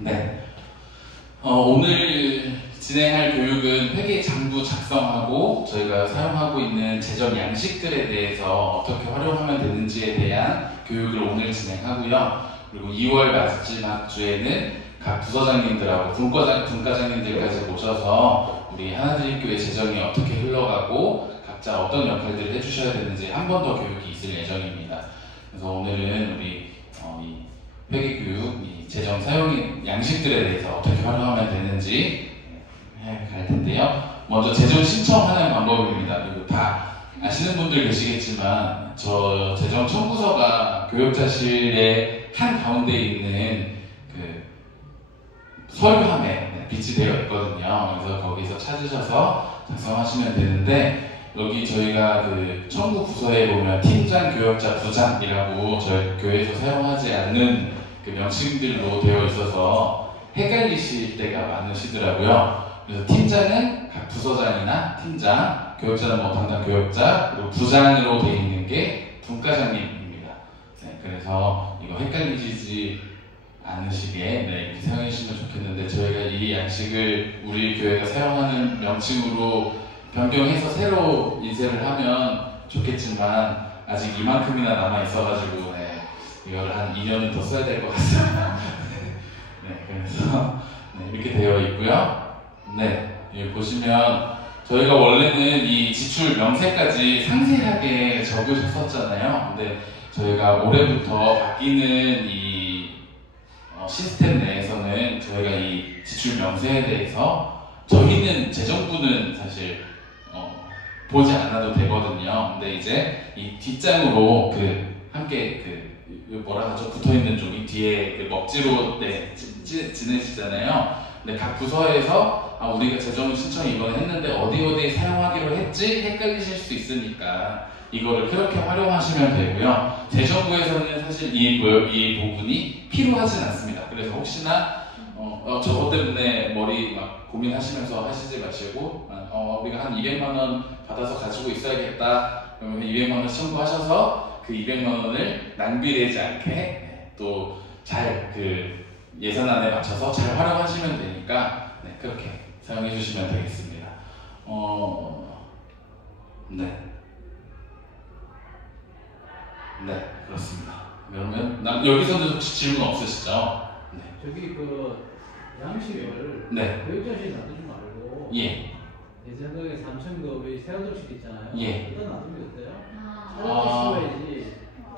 네. 오늘 진행할 교육은 회계 장부 작성하고 저희가 사용하고 있는 재정 양식들에 대해서 어떻게 활용하면 되는지에 대한 교육을 오늘 진행하고요. 그리고 2월 마지막 주에는 각 부서장님들하고 분과장님들까지 모셔서 우리 하나드림교회 재정이 어떻게 흘러가고 각자 어떤 역할들을 해주셔야 되는지 한 번 더 교육이 있을 예정입니다. 그래서 오늘은 우리 이 회계교육, 이 재정 사용 양식들에 대해서 어떻게 활용하면 되는지 갈 텐데요. 먼저 재정 신청하는 방법입니다. 그리고 다 아시는 분들 계시겠지만 저 재정 청구서가 교육자실의 한 가운데 있는 그 서류함에 비치되어 있거든요. 그래서 거기서 찾으셔서 작성하시면 되는데, 여기 저희가 그 청구 부서에 보면 팀장, 교역자, 부장이라고 저희 교회에서 사용하지 않는 그 명칭들로 되어 있어서 헷갈리실 때가 많으시더라고요. 그래서 팀장은 각 부서장이나 팀장, 교역자는 뭐 담당 교역자, 그리고 부장으로 되어 있는 게 분과장님입니다. 네, 그래서 이거 헷갈리지 않으시게 이렇게 사용해 주시면 좋겠는데, 저희가 이 양식을 우리 교회가 사용하는 명칭으로 변경해서 새로 인쇄를 하면 좋겠지만 아직 이만큼이나 남아 있어가지고 이걸 한 2년은 더 써야 될 것 같습니다. 네, 그래서 이렇게 되어 있고요. 네, 여기 보시면 저희가 원래는 이 지출 명세까지 상세하게 적으셨었잖아요. 근데 저희가 올해부터 바뀌는 이 시스템 내에서는 저희가 이 지출 명세에 대해서 저희는 재정부는 사실 보지 않아도 되거든요. 근데 이제 이 뒷장으로 함께 뭐라 하죠? 붙어 있는 쪽이 뒤에 먹지로 지내시잖아요. 근데 각 부서에서 우리가 재정 신청 이번에 했는데 어디에 사용하기로 했지? 헷갈리실 수 있으니까 이거를 그렇게 활용하시면 되고요. 재정부에서는 사실 이 부분이 필요하진 않습니다. 그래서 혹시나 저것 때문에 머리 막 고민하시면서 하시지 마시고 우리가 한 200만 원 받아서 가지고 있어야겠다. 그러면 200만 원 청구하셔서 그 200만 원을 낭비되지 않게 또 잘 예산안에 맞춰서 잘 활용하시면 되니까 그렇게 사용해 주시면 되겠습니다. 네, 그렇습니다. 그러면 여기서는 혹시 질문 없으시죠? 네. 저기 양식을 교육자실 놔두지 말고 예전에 삼천급의 세워둘 있잖아요. 그거 놔두면 어때요?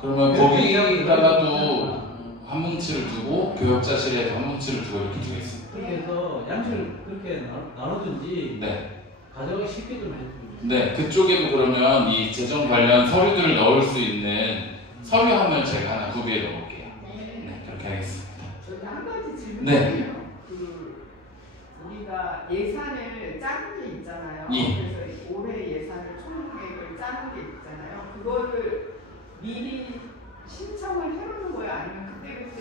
그러면 거기다가도 한 뭉치를 두고 교육자실에도 한 뭉치를 두고 이렇게 두겠습니다. 그렇게 해서 양식을 그렇게 나눠든지 가져가기 쉽게 좀 해주세요. 네, 그쪽에도 그러면 이 재정 관련 서류들을 넣을 수 있는 서류함을 제가 하나 구비해 놓을게요. 네, 그렇게 하겠습니다. 저기 한 가지 질문이에요. 우리가 예산을 짜는 게 있잖아요. 그래서 올해 예산을 총계획을 짜는 게 있잖아요. 그거를 미리 신청을 해놓는 거예요? 아니면 그때그때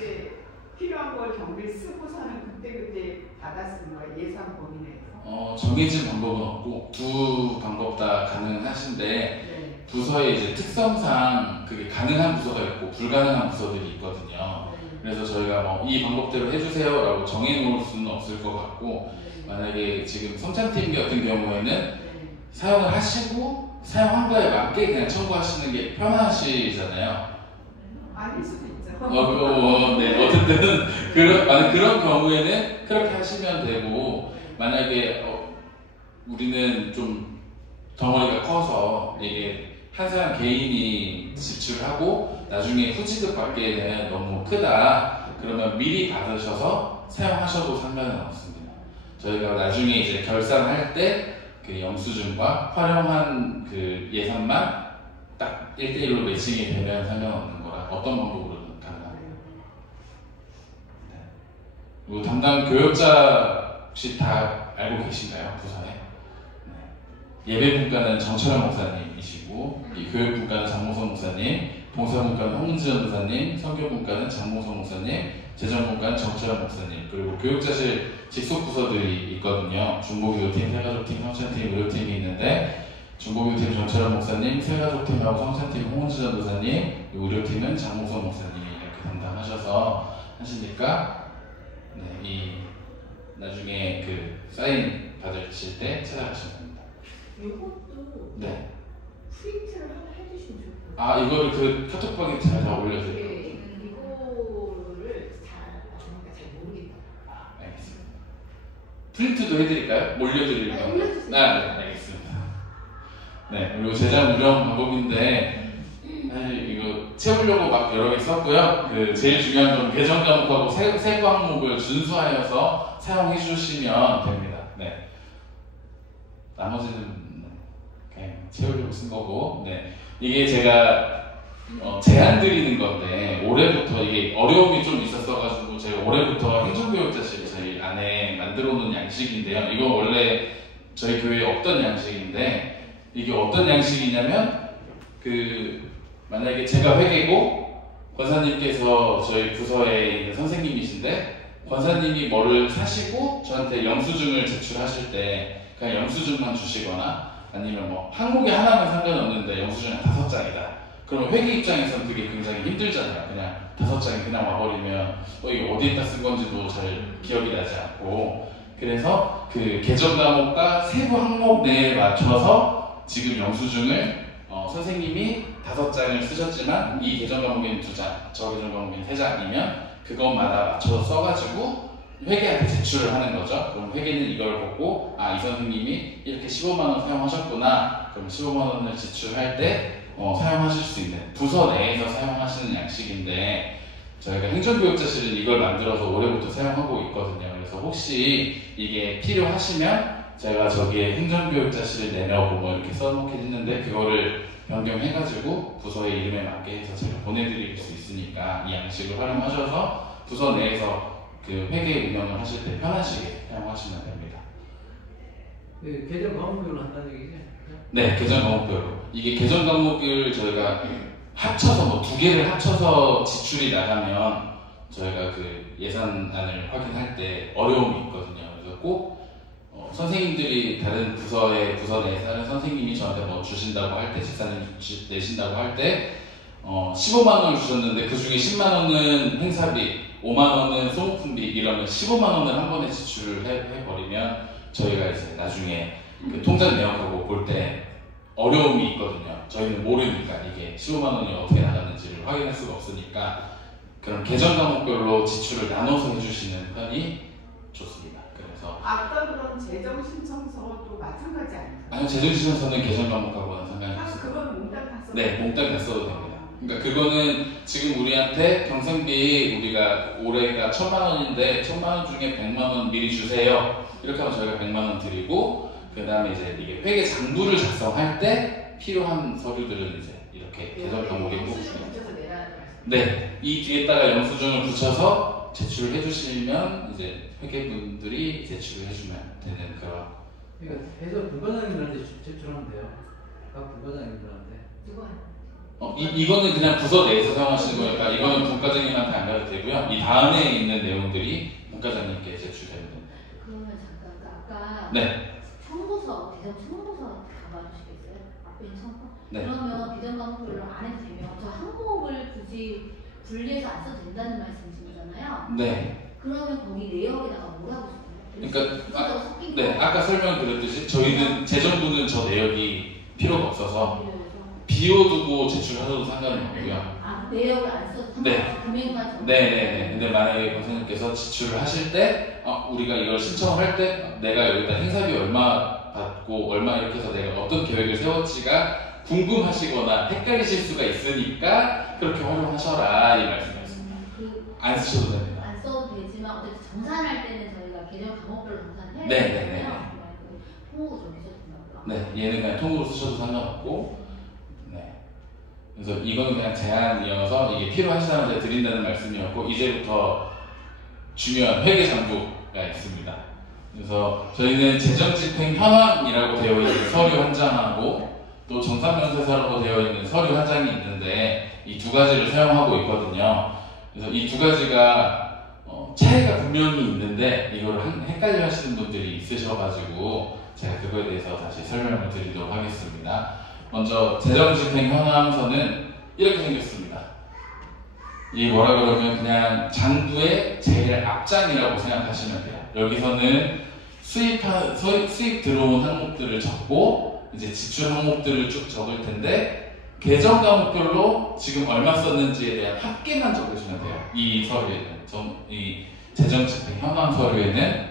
필요한 걸 경비를 쓰고서는 그때그때 받아 쓰는 거예요? 예산 범위 내에서? 정해진 방법은 없고 두 방법 다 가능하신데 부서의 이제 특성상 그게 가능한 부서가 있고 불가능한 부서들이 있거든요. 그래서 저희가 이 방법대로 해주세요 라고 정해놓을 수는 없을 것 같고, 만약에 지금 성찬팀 같은 경우에는 사용을 하시고 사용한 거에 맞게 그냥 청구하시는 게 편하시잖아요. 아닐 수도 있죠. 어쨌든 그런 경우에는 그렇게 하시면 되고, 만약에 우리는 좀 덩어리가 커서 이게 한 사람 개인이 지출하고 나중에 후지급 받기에는 너무 크다. 그러면 미리 받으셔서 사용하셔도 상관은 없습니다. 저희가 나중에 이제 결산할 때 그 영수증과 활용한 그 예산만 딱 1대1로 매칭이 되면 상관없는 거라 어떤 방법으로든 가능합니다. 그리고 담당 교역자 혹시 다 알고 계신가요? 부서에? 예배분과는 정철현 목사님이시고, 이 교육분과는 장모성 목사님, 봉사분과는 홍은지연 목사님, 선교분과는 장모성 목사님, 재정분과는 정철현 목사님, 그리고 교육자실 직속 부서들이 있거든요. 중보기도팀, 세가족팀, 성찬팀, 의료팀이 있는데, 중보기도팀 정철현 목사님, 세가족팀하고 성찬팀 홍은지연 목사님, 의료팀은 장모성 목사님이 이렇게 담당하셔서 하시니까 네, 이 나중에 그 사인 받으실 때 찾아가시면 됩니다. 이것도 네. 프린트를 하나 해주시면 좋을 것 같아요. 아, 이거를 그 카톡방에 다 올려드릴게요. 네, 이거를 잘 모르겠다. 아, 알겠습니다. 프린트도 해드릴까요? 올려드릴까요? 네, 올려주세요. 네, 알겠습니다. 네, 그리고 제작 무료 방법인데 사실 이거 채우려고 막 여러 개 썼고요. 그 제일 중요한 건 계정 과목하고 세부 항목을 준수하여서 사용해 주시면 됩니다. 네. 나머지는 그냥 채우려고 쓴 거고, 네. 이게 제가 제안 드리는 건데 올해부터 이게 어려움이 좀 있었어가지고 제가 올해부터 행정교육자실 저희 안에 만들어 놓은 양식인데요. 이거 원래 저희 교회에 없던 양식인데 이게 어떤 양식이냐면 만약에 제가 회계고 권사님께서 저희 부서에 있는 선생님이신데 권사님이 뭐를 사시고 저한테 영수증을 제출하실 때 그냥 영수증만 주시거나 아니면 뭐 항목이 하나면 상관없는데 영수증이 5장이다. 그럼 회계 입장에서는 그게 굉장히 힘들잖아요. 그냥 5장이 그냥 와버리면 이게 어디에다 쓴 건지도 잘 기억이 나지 않고 그래서 그 계정 과목과 세부 항목 내에 맞춰서 지금 영수증을 선생님이 5장을 쓰셨지만 이 계정 과목에는 2장, 저 계정 과목에는 3장이면 그것마다 맞춰서 써가지고 회계한테 제출을 하는 거죠. 그럼 회계는 이걸 보고 이 선생님이 이렇게 15만 원 사용하셨구나. 그럼 15만 원을 지출할 때 사용하실 수 있는 부서 내에서 사용하시는 양식인데 저희가 행정교육자실은 이걸 만들어서 올해부터 사용하고 있거든요. 그래서 혹시 이게 필요하시면 제가 저기에 행정교육자실 내려고 뭐 이렇게 써놓긴 했는데 그거를 변경해가지고 부서의 이름에 맞게 해서 제가 보내드릴 수 있으니까 이 양식을 활용하셔서 부서 내에서 그 회계 운영을 하실 때 편하시게 사용하시면 됩니다. 네, 계정 과목별로 한다는 얘기죠? 네, 계정 과목별로. 이게 계정 과목을 저희가 합쳐서 뭐 2개를 합쳐서 지출이 나가면 저희가 그 예산안을 확인할 때 어려움이 있거든요. 그래서 꼭 선생님들이 다른 부서 내에 다른 선생님이 저한테 뭐 주신다고 할 때, 집사님 내신다고 할 때 15만 원을 주셨는데 그 중에 10만 원은 행사비, 5만 원은 소모품비 이러면 15만 원을 한 번에 지출을 해버리면 저희가 이제 나중에 그 통장 내역하고 볼 때 어려움이 있거든요. 저희는 모르니까 이게 15만 원이 어떻게 나갔는지를 확인할 수가 없으니까 그런 계정 과목별로 지출을 나눠서 해주시는 편이 좋습니다. 그래서 아까 그런 재정 신청서도 마찬가지 아닌가요? 아니요, 재정 신청서는 계정 과목하고는 상관이 없습니다. 그건 몽땅 다 써도 네, 몽땅 다 써도 됩니다. 그러니까 그거는 지금 우리한테 경생비 우리가 올해가 1,000만 원인데 1,000만 원 중에 100만 원 미리 주세요. 이렇게 하면 저희가 100만 원 드리고 그 다음에 이제 이게 회계 장부를 작성할 때 필요한 서류들은 이제 이렇게 계정 과목에 꼭 붙여서 내라는 말씀. 네, 이 뒤에다가 영수증을 붙여서 제출을 해주시면 이제 회계분들이 제출을 해주면 되는 그런. 그러니까 해서 부과장님들한테 제출하면 돼요. 각 부과장님들한테. 누가? 이거는 그냥 부서 내에서 사용하시는 거니까 이거는 분과장님한테 안 가도 되고요. 이 다음에 있는 내용들이 분과장님께 제출되는 겁니다. 그러면 잠깐 아까 네. 청구서, 대전 청구서 가봐주시겠어요? 앞에 있는 청구? 네. 그러면 대전 과목별로 안 해도 되면 저 항목을 굳이 분리해서 안 써도 된다는 말씀이신 거잖아요? 네. 그러면 거기 내역에다가 뭐라고 써요? 그러니까 네, 아까 설명드렸듯이 저희는 재정부는 저 내역이 필요가 없어서 비워두고 제출하셔도 상관은 없고요. 내역을 안 써도 상관없어요? 네. 금액만 네네네. 근데 만약에 권사님께서 지출을 하실 때 우리가 이걸 신청을 할 때 내가 여기다 행사비 얼마 받고 얼마 이렇게 해서 내가 어떤 계획을 세웠지가 궁금하시거나 헷갈리실 수가 있으니까 그렇게 활용하셔라 이 말씀이었습니다. 안 쓰셔도 됩니다. 안 써도 되지만 어쨌든 정산할 때는 저희가 계정 과목별로 정산을 해야 네네네. 되잖아요. 통으로 좀 쓰셔도 된다고요? 네, 얘는 그냥 통으로 쓰셔도 상관없고, 네. 그래서 이거는 그냥 제안이어서 이게 필요한 사람한테 드린다는 말씀이었고, 이제부터 중요한 회계장부가 있습니다. 그래서 저희는 재정집행 현황이라고 되어 있는 서류 한 장하고 또 정산명세서라고 되어 있는 서류 한 장이 있는데 이 두 가지를 사용하고 있거든요. 그래서 이 두 가지가 차이가 분명히 있는데 이걸 헷갈려 하시는 분들이 있으셔가지고 제가 그거에 대해서 다시 설명을 드리도록 하겠습니다. 먼저 재정집행 현황서는 이렇게 생겼습니다. 이 뭐라 그러면 그냥 장부의 제일 앞장이라고 생각하시면 돼요. 여기서는 수입 들어온 항목들을 적고 이제 지출 항목들을 쭉 적을 텐데 계정 과목별로 지금 얼마 썼는지에 대한 합계만 적으시면 돼요. 이 서류에는 이 재정집행 현황 서류에는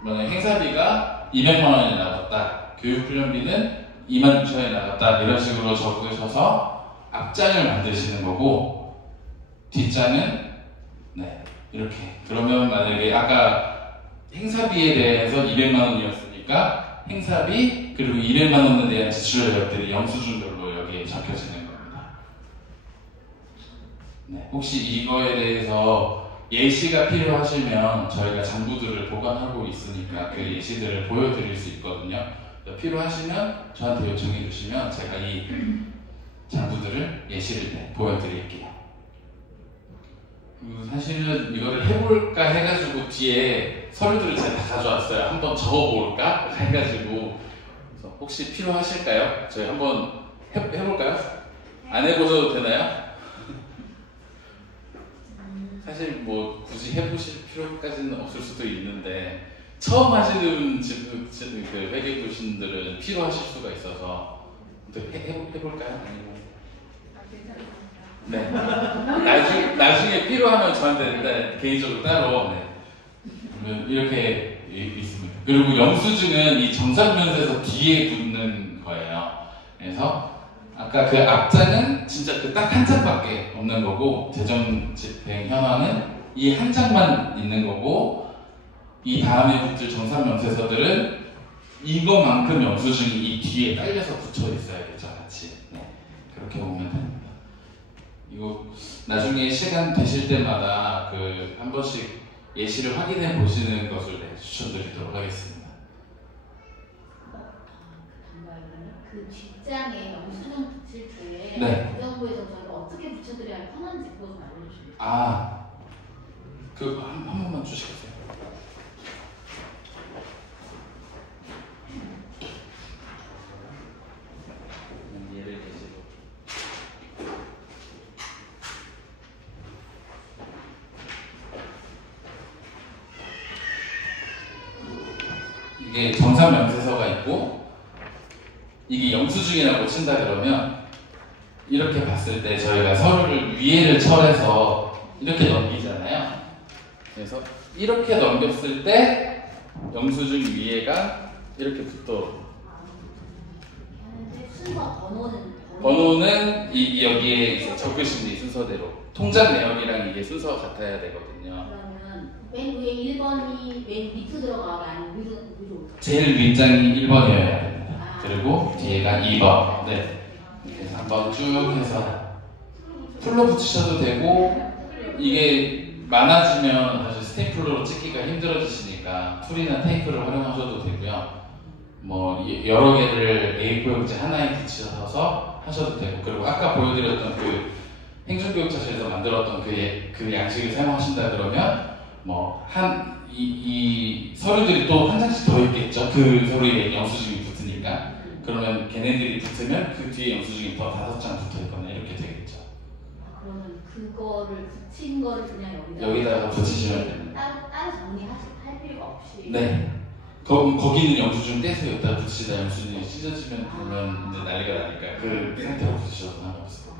만약 행사비가 200만 원이 나갔다, 교육훈련비는 26,000원이 나갔다 이런 식으로 적으셔서 앞장을 만드시는 거고 뒷장은 네 이렇게. 그러면 만약에 아까 행사비에 대해서 200만 원이었으니까 행사비 그리고 200만 원에 대한 지출 내역들이 영수증별로 여기에 적혀지는 겁니다. 네, 혹시 이거에 대해서 예시가 필요하시면 저희가 장부들을 보관하고 있으니까 그 예시들을 보여드릴 수 있거든요. 필요하시면 저한테 요청해 주시면 제가 이 장부들을 예시를 보여드릴게요. 사실은 이거를 해볼까 해가지고 뒤에 서류들을 제가 다 가져왔어요. 한번 적어볼까 해가지고. 그래서 혹시 필요하실까요? 저희 한번 해볼까요? 안 해보셔도 되나요? 사실 뭐 굳이 해보실 필요까지는 없을 수도 있는데 처음 하시는 그 회계부신들은 필요하실 수가 있어서 해볼까요? 아니면 네. 나중에 필요하면 저한테 개인적으로 따로 이렇게 있습니다. 그리고 영수증은 이 정산면세서 뒤에 붙는 거예요. 그래서 아까 그 앞장은 진짜 그 딱 한 장밖에 없는 거고 재정집행 현황은 이 한 장만 있는 거고 이 다음에 붙을 정산면세서들은 이것만큼 영수증이 이 뒤에 딸려서 붙여 있어야겠죠, 같이. 네. 그렇게 보면 됩니다. 이거 나중에 시간 되실 때마다 한 번씩 예시를 확인해 보시는 것을 추천드리도록 하겠습니다. 그 뒷장에 영수증 붙일 때 네. 국영부에서 저희가 어떻게 붙여드려야 편한지 그거 좀 알려주세요. 한 번만 주시겠어요? 예를 예시로. 이게 정산면세서가 있고 이게 영수증이라고 친다 그러면 이렇게 봤을 때 저희가 서류를 위에를 철해서 이렇게 넘기잖아요. 그래서 이렇게 넘겼을 때 영수증 위에가 이렇게 붙도록. 순서 번호는 여기에 이제 적으신 이 순서대로 통장 내역이랑 이게 순서가 같아야 되거든요. 그러면 맨 위에 1번이 맨 밑으로 들어가면 아니면 위로? 제일 윗장이 1번이어야 됩니다. 그리고 뒤에가 2번. 네. 그래서 한번 쭉 해서 풀로 붙이셔도 되고 이게 많아지면 사실 스테이플러로 찍기가 힘들어지시니까 풀이나 테이프를 활용하셔도 되고요. 뭐 여러 개를 A4 용지 하나에 붙이셔서 하셔도 되고 그리고 아까 보여드렸던 그 행정교육처실에서 만들었던 그 양식을 사용하신다 그러면 뭐 이 서류들이 또 한 장씩 더 있겠죠. 그 서류에 영수증이 붙으니까 그러면 걔네들이 붙으면 그 뒤에 영수증이 더 5장 붙어 있거나 이렇게 되겠죠. 그러면 그거를 붙인 거를 그냥 여기다가 붙이시면 됩니다. 따로 정리할 필요가 없이. 네. 거기는 영수증 떼서 여기다 붙이다 영수증이 찢어지면 그러면 이제 난리가 나니까 그 상태로 붙이셔도 상관없어요.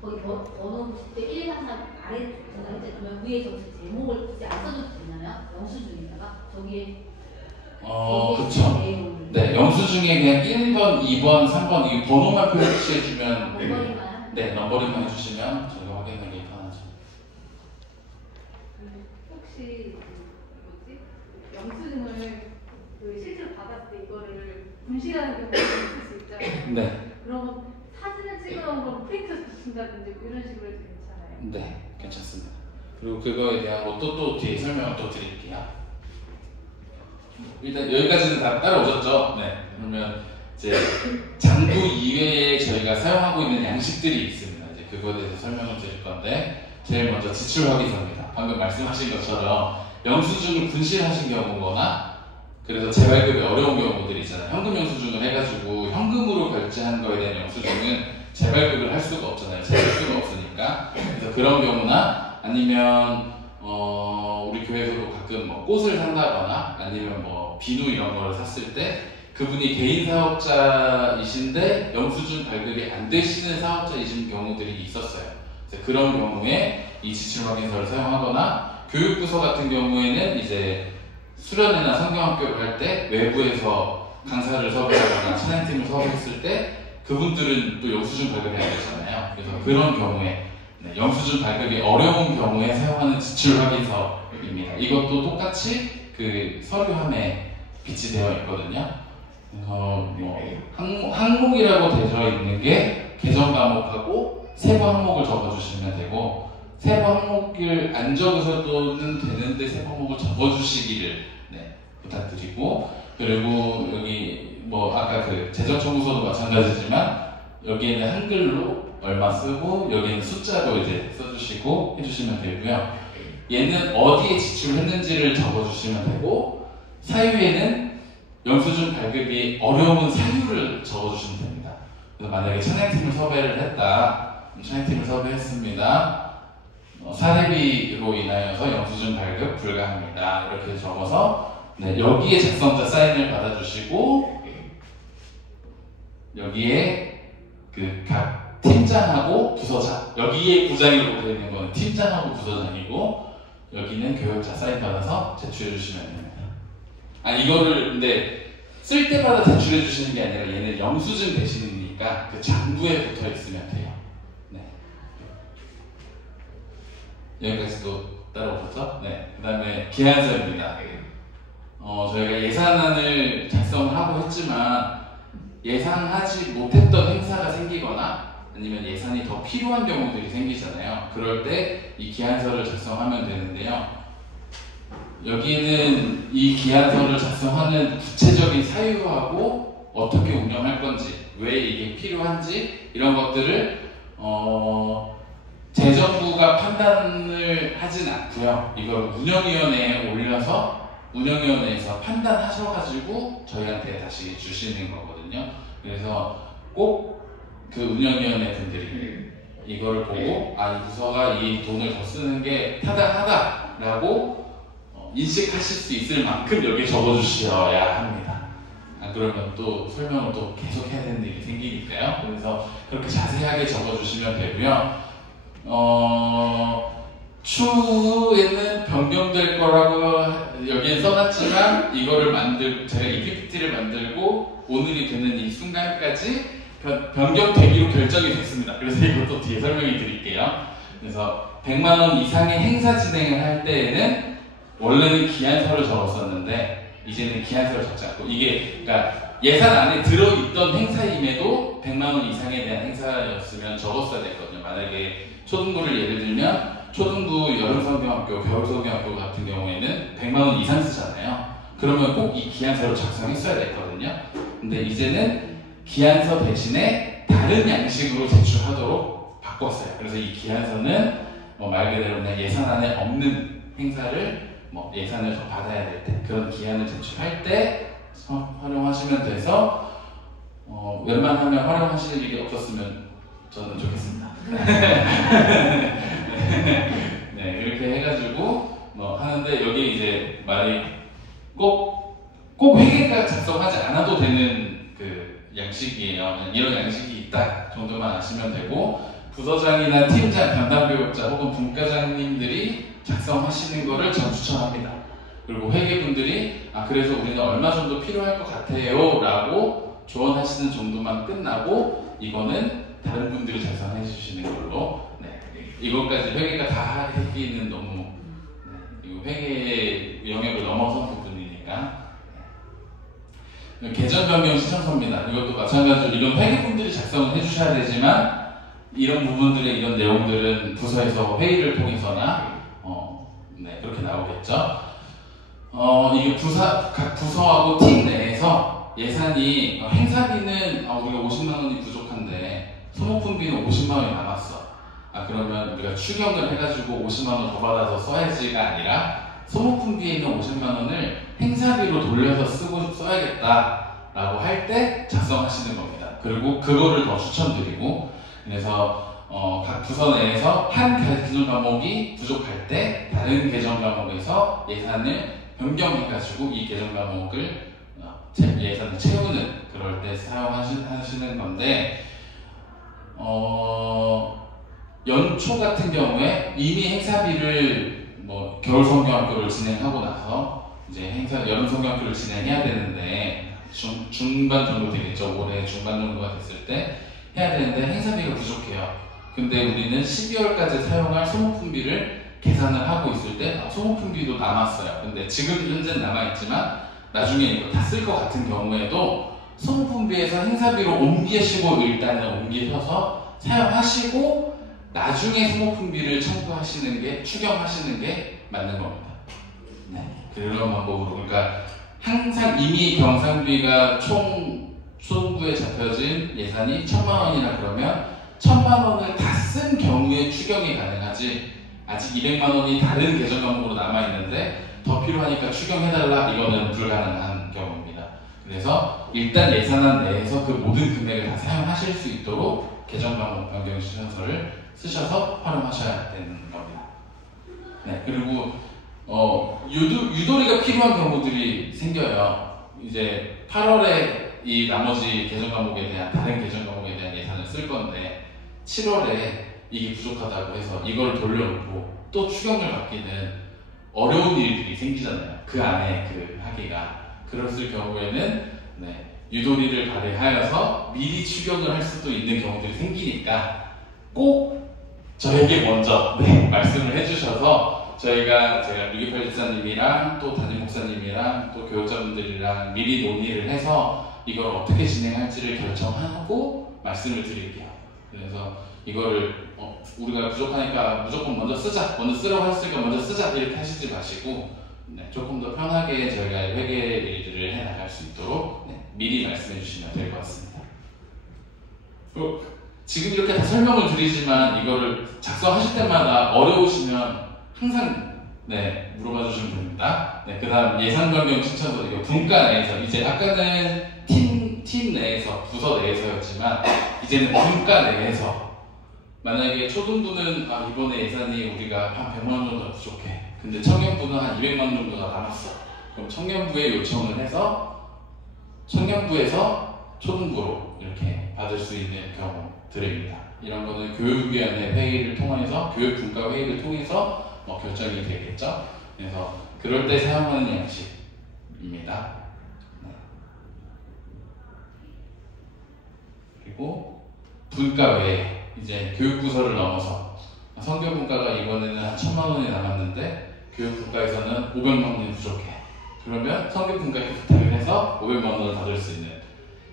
거기 번호 붙일 때 1, 2, 3, 4 아래 전화할 때 그러면 위에 정식 제목을 굳이 안 써도 되나요? 영수증에다가 저기에 그쵸. 네, 영수증에 그냥 1번, 2번, 3번 이 번호만 표시해주면 넘버링만? 네, 넘버링만 해주시면 저희가 확인하기 편하죠. 혹시 영수증을 실제로 받았을 때 이거를 분실하는 경우가 있을 수 있잖아요. 네. 그러면 사진을 찍어놓은 걸 프린트해서 붙인다든지 이런 식으로 해도 괜찮아요? 네, 괜찮습니다. 그리고 그거에 대한 또 뒤에 설명을 또 드릴게요. 일단 여기까지는 다 따라오셨죠? 네. 그러면 이제 장부 이외에 저희가 사용하고 있는 양식들이 있습니다. 이제 그거에 대해서 설명을 드릴 건데 제일 먼저 지출 확인서입니다. 방금 말씀하신 것처럼 영수증을 분실하신 경우거나 그래서 재발급이 어려운 경우들이 있잖아요. 현금 영수증을 해가지고 현금으로 결제한 거에 대한 영수증은 재발급을 할 수가 없잖아요. 찾을 수가 없으니까. 그래서 그런 경우나 아니면 우리 교회에서도 가끔 뭐 꽃을 산다거나 아니면 뭐 비누 이런 거를 샀을 때 그분이 개인 사업자이신데 영수증 발급이 안 되시는 사업자이신 경우들이 있었어요. 그래서 그런 경우에 이 지출 확인서를 사용하거나 교육부서 같은 경우에는 이제 수련회나 성경학교를 할 때 외부에서 강사를 섭외하거나 찬양팀을 섭외했을 때 그분들은 또 영수증 발급이 안 되잖아요. 그래서 그런 경우에 영수증 발급이 어려운 경우에 사용하는 지출 확인서입니다. 이것도 똑같이 그 서류함에 비치되어 있거든요. 그래서 뭐 항목이라고 되어 있는 게 개정 과목하고 세부 항목을 적어주시면 되고 세부 항목을 안 적으셔도는 되는데 세부 항목을 적어주시기를 부탁드리고 그리고 여기 뭐 아까 그 재정청구서도 마찬가지지만 여기에는 한글로 얼마 쓰고 여기는 숫자로 이제 써주시고 해주시면 되고요. 얘는 어디에 지출했는지를 적어주시면 되고 사유에는 영수증 발급이 어려운 사유를 적어주시면 됩니다. 그래서 만약에 찬양팀을 섭외를 했다. 찬양팀을 섭외했습니다. 사례비로 인하여서 영수증 발급 불가합니다. 이렇게 적어서 여기에 작성자 사인을 받아주시고 여기에 그 각 팀장하고 부서장 여기에 부장이라고 되어 있는 건 팀장하고 부서장이고 여기는 교육자 사인 받아서 제출해 주시면 됩니다. 이거를 근데 쓸 때마다 제출해 주시는 게 아니라 얘는 영수증 대신이니까 그 장부에 붙어 있으면 돼요. 여기까지도 따라오셨죠? 그 다음에 기한서입니다. 저희가 예산안을 작성하고 했지만 예상하지 못했던 행사가 생기거나 아니면 예산이 더 필요한 경우들이 생기잖아요. 그럴 때 이 기한서를 작성하면 되는데요. 여기는 이 기한서를 작성하는 구체적인 사유하고 어떻게 운영할 건지, 왜 이게 필요한지 이런 것들을 재정부가 판단을 하진 않고요. 이걸 운영위원회에 올려서 운영위원회에서 판단하셔가지고 저희한테 다시 주시는 거거든요. 그래서 꼭 그 운영위원회 분들이 이걸 보고 이 부서가 이 돈을 더 쓰는 게 타당하다라고 인식하실 수 있을 만큼 여기에 적어주셔야 합니다. 안 그러면 또 설명을 또 계속 해야 되는 일이 생기니까요. 그래서 그렇게 자세하게 적어주시면 되고요. 추후에는 변경될 거라고 여기에 써놨지만 이거를 제가 이 PPT를 만들고 오늘이 되는 이 순간까지 변경되기로 결정이 됐습니다. 그래서 이것도 뒤에 설명해 드릴게요. 그래서 100만 원 이상의 행사 진행을 할 때에는 원래는 기한서를 적었었는데 이제는 기한서를 적지 않고 이게 그러니까 예산 안에 들어있던 행사임에도 100만 원 이상에 대한 행사였으면 적었어야 됐거든요. 만약에 초등부를 예를 들면 초등부 여름성경학교, 겨울성경학교 같은 경우에는 100만 원 이상 쓰잖아요. 그러면 꼭 이 기한서를 작성했어야 됐거든요. 근데 이제는 기한서 대신에 다른 양식으로 제출하도록 바꿨어요. 그래서 이 기한서는 말 그대로 그냥 예산 안에 없는 행사를 예산을 더 받아야 될 때 그런 기한을 제출할 때 활용하시면 돼서 웬만하면 활용하실 일이 없었으면 저는 좋겠습니다. 이렇게 해가지고 하는데 여기 이제 말이 꼭 회계가 작성하지 않아도 되는 그 양식이에요. 이런 양식이 있다 정도만 아시면 되고 부서장이나 팀장, 담당교육자 혹은 분과장님들이 작성하시는 거를 전 추천합니다. 그리고 회계분들이 그래서 우리는 얼마 정도 필요할 것 같아요 라고 조언하시는 정도만 끝나고 이거는 다른 분들이 작성해 주시는 걸로 이것까지 회계가 다 하기는 너무 이거 회계의 영역을 넘어선 부분이니까 계정 변경 신청서입니다. 이것도 마찬가지로 이런 회계분들이 작성을 해주셔야 되지만 이런 부분들의 이런 내용들은 부서에서 회의를 통해서나 그렇게 나오겠죠. 이게 각 부서하고 팀 내에서 예산이 행사비는 우리가 50만 원이 부족한데 소모품비는 50만 원이 남았어. 그러면 우리가 추경을 해가지고 50만 원 더 받아서 써야지가 아니라 소모품비에 있는 50만 원을 행사비로 돌려서 써야겠다라고 할 때 작성하시는 겁니다. 그리고 그거를 더 추천드리고 그래서 각 부서 내에서 한 개정 과목이 부족할 때 다른 개정 과목에서 예산을 변경해가지고 이 개정 과목을 예산을 채우는 그럴 때 사용하시는 건데 연초 같은 경우에 이미 행사비를 뭐 겨울 성경학교를 진행하고 나서 이제 여름 성경학교를 진행해야 되는데 중반 정도 되겠죠. 올해 중반 정도가 됐을 때 해야 되는데 행사비가 부족해요. 근데 우리는 12월까지 사용할 소모품비를 계산을 하고 있을 때 소모품비도 남았어요. 근데 지금 현재는 남아있지만 나중에 이거 다 쓸 것 같은 경우에도 소모품비에서 행사비로 옮기시고 일단은 옮기셔서 사용하시고 나중에 소모품비를 청구하시는 게 추경하시는 게 맞는 겁니다. 네, 그런 방법으로 그러니까 항상 이미 경상비가 총 소득부에 잡혀진 예산이 1,000만 원이라 그러면 1,000만 원을 다 쓴 경우에 추경이 가능하지 아직 200만 원이 다른 개정 과목으로 남아있는데 더 필요하니까 추경해달라 이거는 불가능한 경우입니다. 그래서 일단 예산안 내에서 그 모든 금액을 다 사용하실 수 있도록 개정 과목 변경 신청서를 쓰셔서 활용하셔야 되는 겁니다. 네, 그리고 유도리가 필요한 경우들이 생겨요. 이제 8월에 이 나머지 개정 과목에 대한 다른 개정 과목에 대한 예산을 쓸 건데 7월에 이게 부족하다고 해서 이걸 돌려놓고 또 추경을 받기는 어려운 일들이 생기잖아요. 그 안에 그 하기가 그랬을 경우에는 네, 유도리를 발휘하여서 미리 추경을 할 수도 있는 경우들이 생기니까 꼭 저에게 먼저 말씀을 해주셔서 제가 류기팔 집사님이랑 또 담임 목사님이랑 또 교육자분들이랑 미리 논의를 해서 이걸 어떻게 진행할지를 결정하고 말씀을 드릴게요. 그래서 이거를 우리가 부족하니까 무조건 먼저 쓰자, 먼저 쓰라고 했으니까 먼저 쓰자 이렇게 하시지 마시고 네, 조금 더 편하게 저희가 회계 일들을 해나갈 수 있도록 미리 말씀해 주시면 될 것 같습니다. 지금 이렇게 다 설명을 드리지만 이거를 작성하실 때마다 어려우시면 항상 물어봐 주시면 됩니다. 그 다음 예산 변경 신청서 이거 분과 내에서 이제 아까는 팀 내에서 부서 내에서였지만 이제는 분과 내에서 만약에 초등부는 이번에 예산이 우리가 한 100만 원 정도 부족해. 근데 청년부는 한 200만 원 정도가 남았어. 그럼 청년부에 요청을 해서 청년부에서 초등부로 이렇게 받을 수 있는 경우들입니다. 이런 거는 교육위원회 회의를 통해서 교육분과 회의를 통해서 결정이 되겠죠. 그래서 그럴 때 사용하는 양식입니다. 그리고 분과 외에 이제 교육부서를 넘어서 성경분과가 이번에는 한 1,000만 원이 남았는데 교육분과에서는 500만 원이 부족해. 그러면 성경분과에 부탁을 해서 500만 원을 받을 수 있는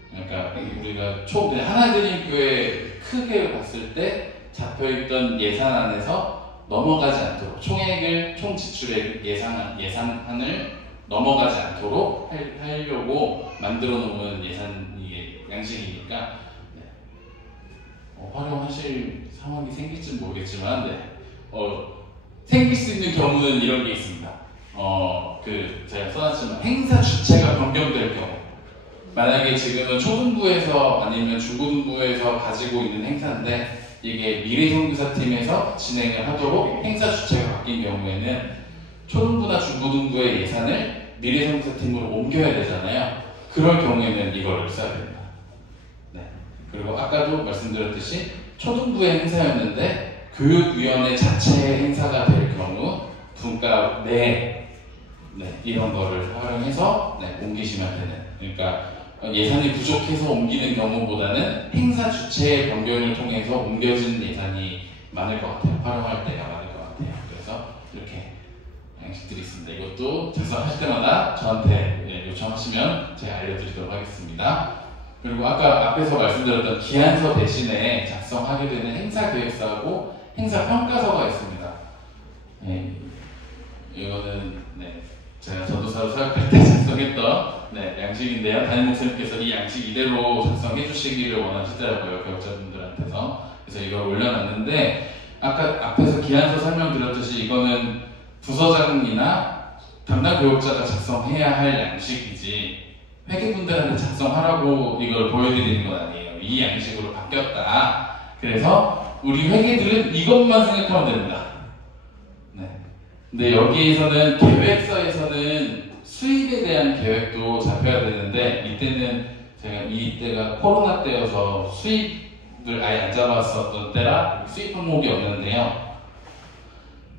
그러니까 우리가 하나드림교회 크게 봤을 때 잡혀있던 예산안에서 넘어가지 않도록 총 지출액 예산안을 넘어가지 않도록 하려고 만들어 놓은 양식이니까 활용하실 상황이 생길지 모르겠지만 생길 수 있는 경우는 이런 게 있습니다. 제가 써놨지만 행사 주체가 변경될 경우 만약에 지금은 초등부에서 아니면 중고등부에서 가지고 있는 행사인데 이게 미래선교사팀에서 진행을 하도록 행사 주체가 바뀐 경우에는 초등부나 중고등부의 예산을 미래선교사팀으로 옮겨야 되잖아요. 그럴 경우에는 이거를 써야 됩니다. 그리고 아까도 말씀드렸듯이 초등부의 행사였는데 교육위원회 자체의 행사가 될 경우 분과 이런 거를 활용해서 옮기시면 되는 그러니까 예산이 부족해서 옮기는 경우보다는 행사 주체의 변경을 통해서 옮겨진 예산이 많을 것 같아요. 활용할 때가 많을 것 같아요. 그래서 이렇게 양식들이 있습니다. 이것도 작성하실 때마다 저한테 요청하시면 제가 알려드리도록 하겠습니다. 그리고 아까 앞에서 말씀드렸던 기한서 대신에 작성하게 되는 행사계획서하고 행사평가서가 있습니다. 이거는 제가 전도사로 사역할 때 작성했던 양식인데요. 담임 목사님께서 이 양식 이대로 작성해 주시기를 원하시더라고요. 교육자분들한테서. 그래서 이걸 올려놨는데 아까 앞에서 기한서 설명드렸듯이 이거는 부서장이나 담당 교육자가 작성해야 할 양식이지 회계분들한테 작성하라고 이걸 보여드리는 건 아니에요. 이 양식으로 바뀌었다. 그래서 우리 회계들은 이것만 생각하면 됩니다. 네. 근데 여기에서는 계획서에서는 수입에 대한 계획도 잡혀야 되는데 이때는 제가 이때가 코로나 때여서 수입을 아예 안 잡았었던 때라 수입 항목이 없는데요.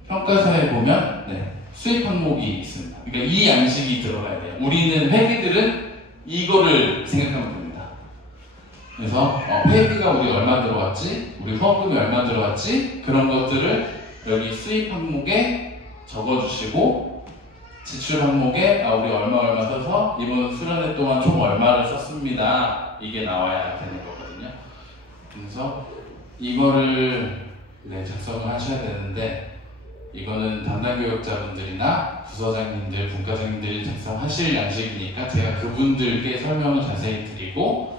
평가서에 보면 수입 항목이 있습니다. 그러니까 이 양식이 들어가야 돼요. 우리는 회계들은 이거를 생각하면 됩니다. 그래서 회비가 우리 얼마 들어왔지, 우리 후원금이 얼마 들어왔지, 그런 것들을 여기 수입 항목에 적어주시고 지출 항목에 우리 얼마 써서 이번 수련회 동안 총 얼마를 썼습니다. 이게 나와야 되는 거거든요. 그래서 이거를 작성을 하셔야 되는데 이거는 담당 교육자분들이나 부서장님들, 분과장님들이 작성하실 양식이니까 제가 그분들께 설명을 자세히 드리고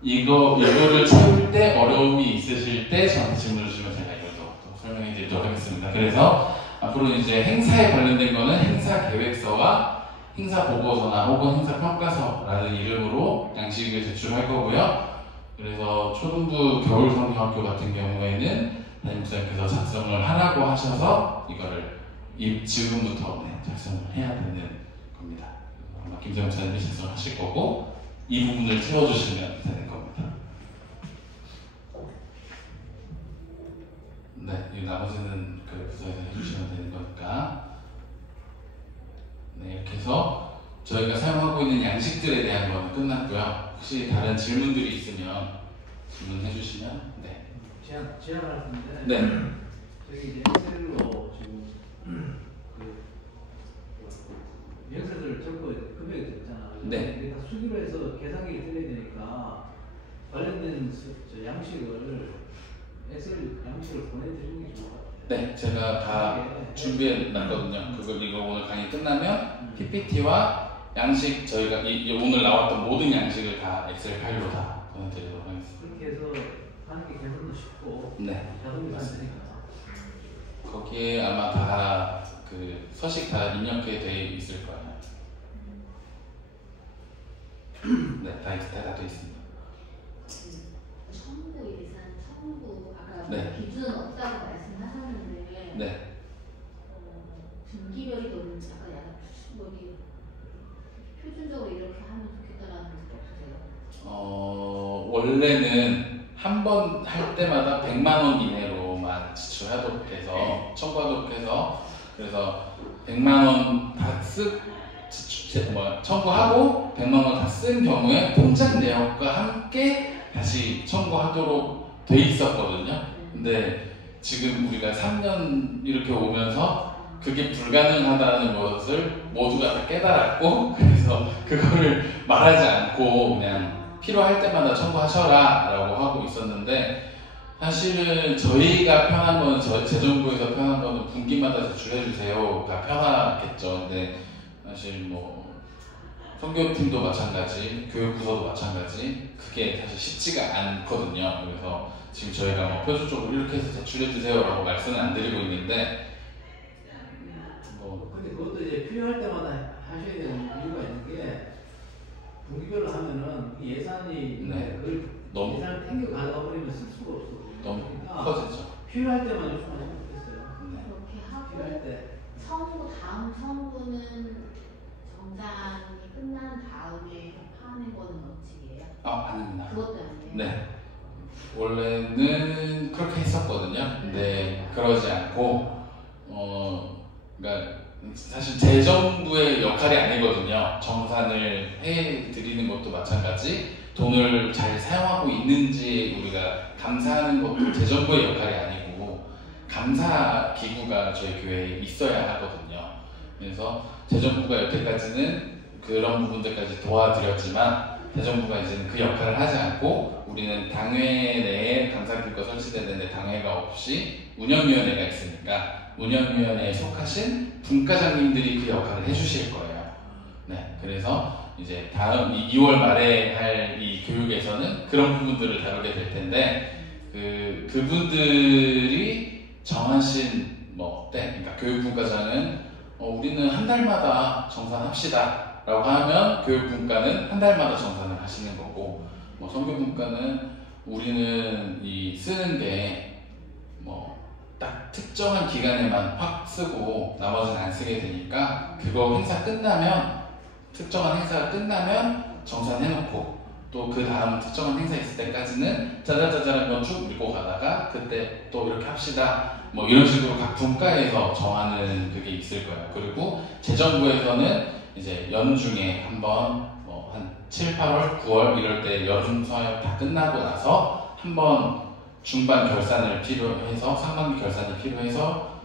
이거를 채울 때 어려움이 있으실 때 저한테 질문을 주시면 제가 이걸 또 설명해 드리도록 하겠습니다. 그래서 앞으로 이제 행사에 관련된 거는 행사 계획서와 행사 보고서나 혹은 행사 평가서라는 이름으로 양식을 제출할 거고요. 그래서 초등부 겨울성경학교 같은 경우에는 담임선생님께서 작성을 하라고 하셔서 이거를 지금부터 작성을 해야 되는 겁니다. 아마 김재영 목사님이 작성하실 거고 이 부분을 채워주시면 되는 겁니다. 네, 이 나머지는 그 부서에서 해주시면 되는 거니까. 네, 이렇게 해서 저희가 사용하고 있는 양식들에 대한 건 끝났고요. 혹시 다른 질문들이 있으면 질문해 주시면. 네. 제안할 텐데. 네. 저기 이제 엑셀로 지금 명세서를 적고 금액이 됐잖아. 네. 그러니까 수기로 해서 계산기에 들어야 되니까 관련된 양식을 엑셀 양식을 보내드리는 게 좋을 것 같아요. 네, 제가 다 준비해 놨거든요. 이거 오늘 강의 끝나면 PPT와 양식 저희가 오늘 나왔던 모든 양식을 다 엑셀 파일로 다 보내드리도록 하겠습니다. 그렇게 해서 하는 게 개선도 쉽고 네. 자동으로 되니까. 거기에 아마 다 그 서식 다 입력해 돼 있을 거예요. 네, 다 돼 있습니다. 청구 예산, 청구 아까 네. 기준은 없다고 말씀하셨는데 네. 분기별이 너무 약간 이렇게 표준적으로 이렇게 하면 좋겠다라는 거 없으세요? 원래는 한 번 할 때마다 100만 원 이내로만 지출하도록 해서 청구하도록 해서 그래서 100만 원 다 청구하고 100만 원 다 쓴 경우에 통장 내역과 함께 다시 청구하도록 돼 있었거든요. 근데 지금 우리가 3년 이렇게 오면서 그게 불가능하다는 것을 모두가 다 깨달았고 그래서 그거를 말하지 않고 그냥 필요할 때마다 청구하셔라 라고 하고 있었는데 사실은 저희가 편한 거는 재정부에서 편한 거는 분기마다 제출해주세요가 편하겠죠. 근데 사실 뭐 선교팀도 마찬가지, 교육부서도 마찬가지 그게 사실 쉽지가 않거든요. 그래서 지금 저희가 뭐 표준적으로 이렇게 해서 제출해주세요라고 말씀은 안 드리고 있는데 근데 그것도 이제 필요할 때마다 하셔야 되는 이유가 있는 게 분기별로 하면은 예산이 그걸 너무 예산을 땡겨 가져가 버리면 쓸 수가 없어. 너무 그러니까 커지죠. 필요할 때만 요청하시면 좋겠어요. 그렇게 하고 필요할 때. 다음 청구는 정산이 끝난 다음에 하는 거는 원칙이에요? 아닙니다. 그것도 아니에요? 네. 원래는 그렇게 했었거든요. 근데 그러지 않고 그러니까 사실 재정부의 역할이 아니거든요. 정산을 해드리는 것도 마찬가지 돈을 잘 사용하고 있는지 우리가 감사하는 것도 재정부의 역할이 아니고 감사기구가 저희 교회에 있어야 하거든요. 그래서 재정부가 여태까지는 그런 부분들까지 도와드렸지만 재정부가 이제는 그 역할을 하지 않고 우리는 당회 내에 감사기구가 설치되는데 당회가 없이 운영위원회가 있으니까 운영위원회에 속하신 분과장님들이 그 역할을 해주실 거예요. 네, 그래서 이제 다음 2월 말에 할 이 교육에서는 그런 부분들을 다루게 될 텐데 그분들이 정하신 그러니까 교육분과장은 우리는 한 달마다 정산합시다 라고 하면 교육분과는 한 달마다 정산을 하시는 거고 선교분과는 우리는 이 쓰는 게 뭐 딱 특정한 기간에만 확 쓰고 나머지는 안 쓰게 되니까 그거 행사 끝나면 특정한 행사가 끝나면 정산해놓고 또 그 다음 특정한 행사 있을 때까지는 짜자자자한 건 쭉 읽고 가다가 그때 또 이렇게 합시다 뭐 이런 식으로 각 분과에서 정하는 그게 있을 거예요. 그리고 재정부에서는 이제 연중에 한번 뭐 한 7, 8월, 9월 이럴 때 여름 서열 다 끝나고 나서 한번 중반 결산을 필요해서 상반기 결산이 필요해서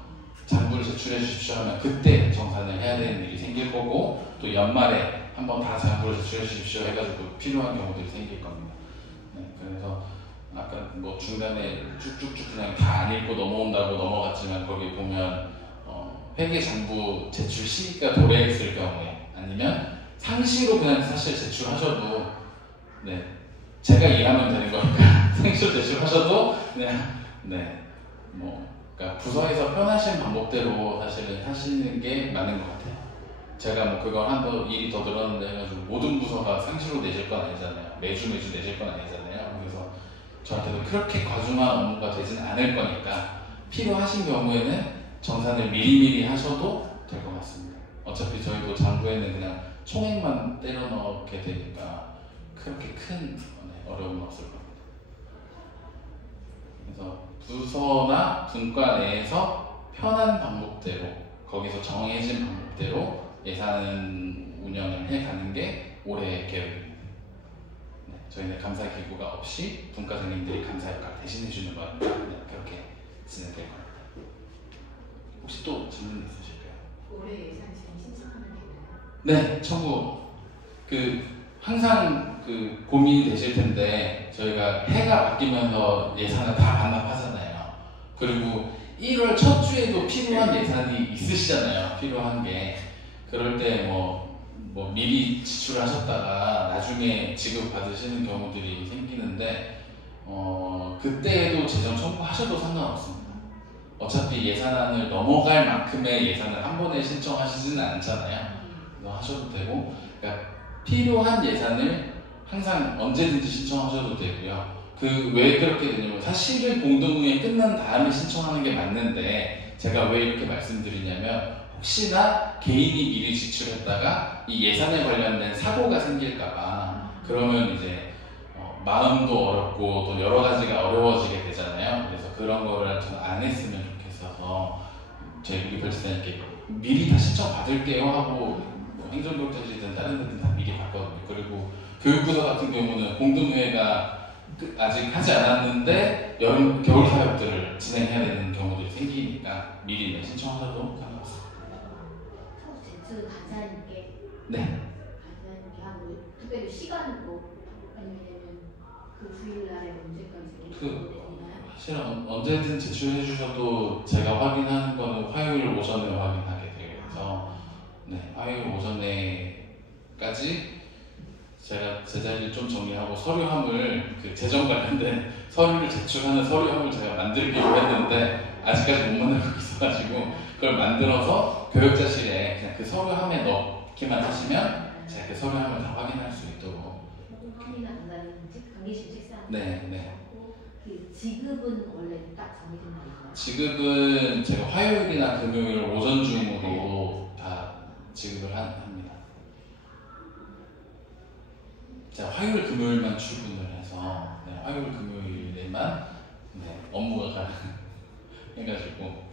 장부를 제출해 주십시오 하면 그때 정산을 해야 되는 일이 생길 거고 또 연말에 한번 다 장부를 제출해 주십시오 해가지고 필요한 경우들이 생길 겁니다. 네, 그래서 아까 뭐 중간에 쭉쭉쭉 그냥 다 안 읽고 넘어온다고 넘어갔지만 거기 보면 회계 장부 제출 시기가 도래했을 경우에 아니면 상시로 그냥 사실 제출하셔도 네 제가 일하면 되는 거니까 상시로 제출하셔도 그냥 네 뭐 그러니까 부서에서 편하신 방법대로 사실은 하시는 게 맞는 것 같아요. 제가 뭐 그거 한번 일이 더 늘었는데 해가지고 모든 부서가 상시로 내실 건 아니잖아요. 매주 내실 건 아니잖아요. 그래서 저한테도 그렇게 과중한 업무가 되진 않을 거니까 필요하신 경우에는 정산을 미리미리 하셔도 될 것 같습니다. 어차피 저희도 장부에는 그냥 총액만 때려 넣게 되니까 그렇게 큰 어려움은 없을 겁니다. 그래서 부서나 분과 내에서 편한 방법대로 거기서 정해진 방법대로 예산 운영을 해가는 게 올해의 계획입니다. 네, 저희는 감사기구가 없이 분과장님들이 감사 역할 대신해주는 거니까 그렇게 진행될 겁니다. 혹시 또 질문 있으실까요? 올해 예산 지금 신청하는 게 있나요? 네, 청구 항상 고민이 되실 텐데 저희가 해가 바뀌면서 예산을 다 반납하잖아요. 그리고 1월 첫 주에도 필요한 예산이 있으시잖아요. 필요한 게 그럴 때 뭐 미리 지출하셨다가 나중에 지급 받으시는 경우들이 생기는데 그때에도 재정 청구하셔도 상관없습니다. 어차피 예산안을 넘어갈 만큼의 예산을 한 번에 신청하시지는 않잖아요. 그래서 하셔도 되고 그러니까 필요한 예산을 항상 언제든지 신청하셔도 되고요. 왜 그렇게 되냐면 사실은 공동운営끝난 다음에 신청하는 게 맞는데 제가 왜 이렇게 말씀드리냐면 혹시나 개인이 미리 지출했다가 이 예산에 관련된 사고가 생길까봐 그러면 이제 마음도 어렵고 또 여러 가지가 어려워지게 되잖아요. 그래서 그런 거를 좀 안 했으면 좋겠어서 저희 우리 별지사님께 미리 다 신청 받을게요 하고 행정교육자실이든 다른 데든 다 미리 받거든요. 그리고 교육부서 같은 경우는 공동회의가 아직 하지 않았는데 겨울 사역들을 진행해야 되는 경우들이 생기니까 미리 신청하셔도 상관없습니다. 제출 간사님께 네. 간사님께 하고 특별히 시간으로 아니면 그 주일날에 언제까지 되나요? 사실은 언제든 제출해 주셔도 제가 확인하는 거는 화요일 오전에 확인하게 돼서 네, 화요일 오전에까지 제가 제 자리를 좀 정리하고 서류함을 재정 관련된 서류를 제출하는 서류함을 제가 만들기로 했는데 아직까지 못 만들고 있어가지고 그걸 만들어서 교육자실에 그냥 그 서류함에 넣기만 하시면 제가 그 서류함을 다 확인할 수 있도록 확인한 간사님 관계실 책상 네. 그 지급은 원래 딱 정해진 날인가요? 지급은 제가 화요일이나 금요일 오전 중으로 다 지급을 합니다. 제가 화요일 금요일만 출근을 해서 화요일 금요일에만 업무가 해가지고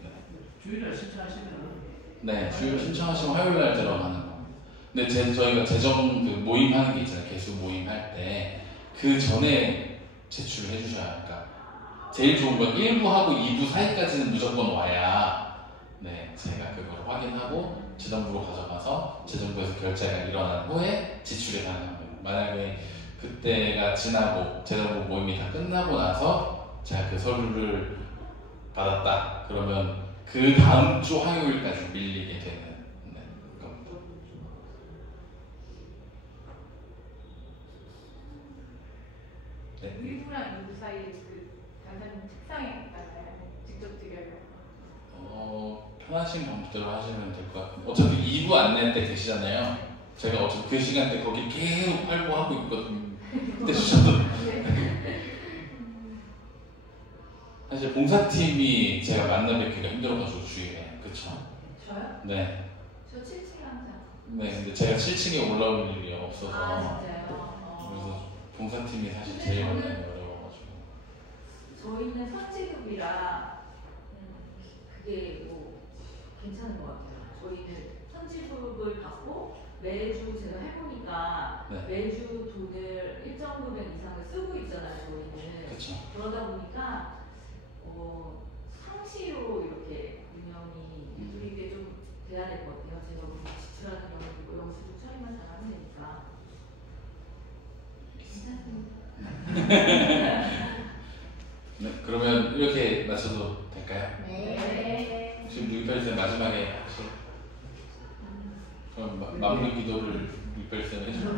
주일날 신청하시면 주일 신청하시면 화요일 날 들어가는 거. 근데 저희가 재정 모임하는 게 있잖아요. 개수 모임 할 때 그 전에 제출을 해주셔야 하니까 제일 좋은 건 1부하고 2부 사이까지는 무조건 와야 제가 그걸 확인하고 재정부로 가져가서 재정부에서 결제가 일어난 후에 지출이 가능합니다. 만약에 그때가 지나고 재정부 모임이 다 끝나고 나서 제가 그 서류를 받았다 그러면 그 다음 주 화요일까지 밀리게 되는 겁니다. 네. 1부랑 2부 사이 그 간사님 책상에 있다가요? 직접 드려요? 편하신 방법대로 하시면 될 것 같은데 어차피 2부 안내 때 계시잖아요. 제가 어차피 그 시간대 거기 계속 활보하고 있거든요. 그때 주셔도 사실 봉사팀이 제가 만나뵙기가 힘들어가지고 주위에. 그쵸? 저요? 네. 저 7층에 항상. 네, 근데 제가 7층에 올라올 일이 없어서. 아 진짜요? 그래서 봉사팀이 사실 제일 만나기 어려워가지고. 저희는 선지급이라 그게 뭐 괜찮은 것 같아요. 저희는 선지급을 받고 매주 제가 해보니까 네. 매주 돈을 일정 금액 이상을 쓰고 있잖아요. 저희는. 그쵸. 그러다 보니까 상시로 이렇게 운영이 유도리게 좀 돼야 될 것 같아요. 제가 너무 지출하는 경우도 영수증 처리만 잘하면 되니까. 괜찮습니다. 네, 그러면 이렇게 마쳐도 될까요? 네. 지금 6.18세 마지막에 혹시 그럼 마무리 기도를 6.18세 해주세요.